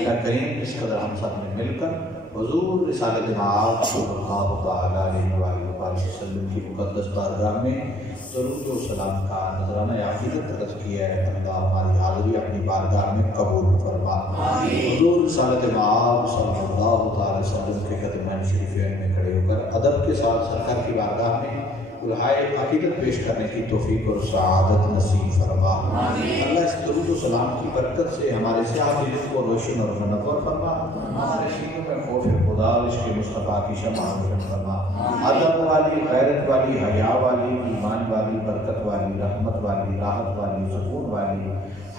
اللہ کریم اس قدر ہم سب نے مل کر حضور رسالت مآب صلی اللہ تعالیٰ علیہ وآلہ وسلم کی مقدس بارگاہ میں درود و سلام کا نذرانہ عقیدت عرض کیا ہے۔ اللہ ہماری حاضری اپنی بارگاہ میں قبول فرما۔ حضور رسالت مآب صلی اللہ تعالیٰ وسلم کے قدمین شریفین میں کھڑے ہو کر ادب کے ساتھ سرکار کی بارگاہ میں الہائے عقیدت پیش کرنے کی توفیق اور سعادت نصیب فرما۔ اللہ اس درود و سلام کی برکت سے ہمارے سیاہ دل کو روشن اور منور فرما، ہمارے سینوں میں خوف خدا خدا عشق مصطفیٰ کی شمع روشن فرما، ادب والی، غیرت والی، حیا والی، ایمان والی، برکت والی، رحمت والی، راحت والی، سکون والی،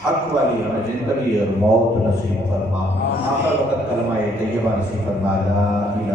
حق والی ہمیں زندگی اور موت نصیب فرما، آخر وقت کلمہ طیبہ نصیب فرما، لا الہ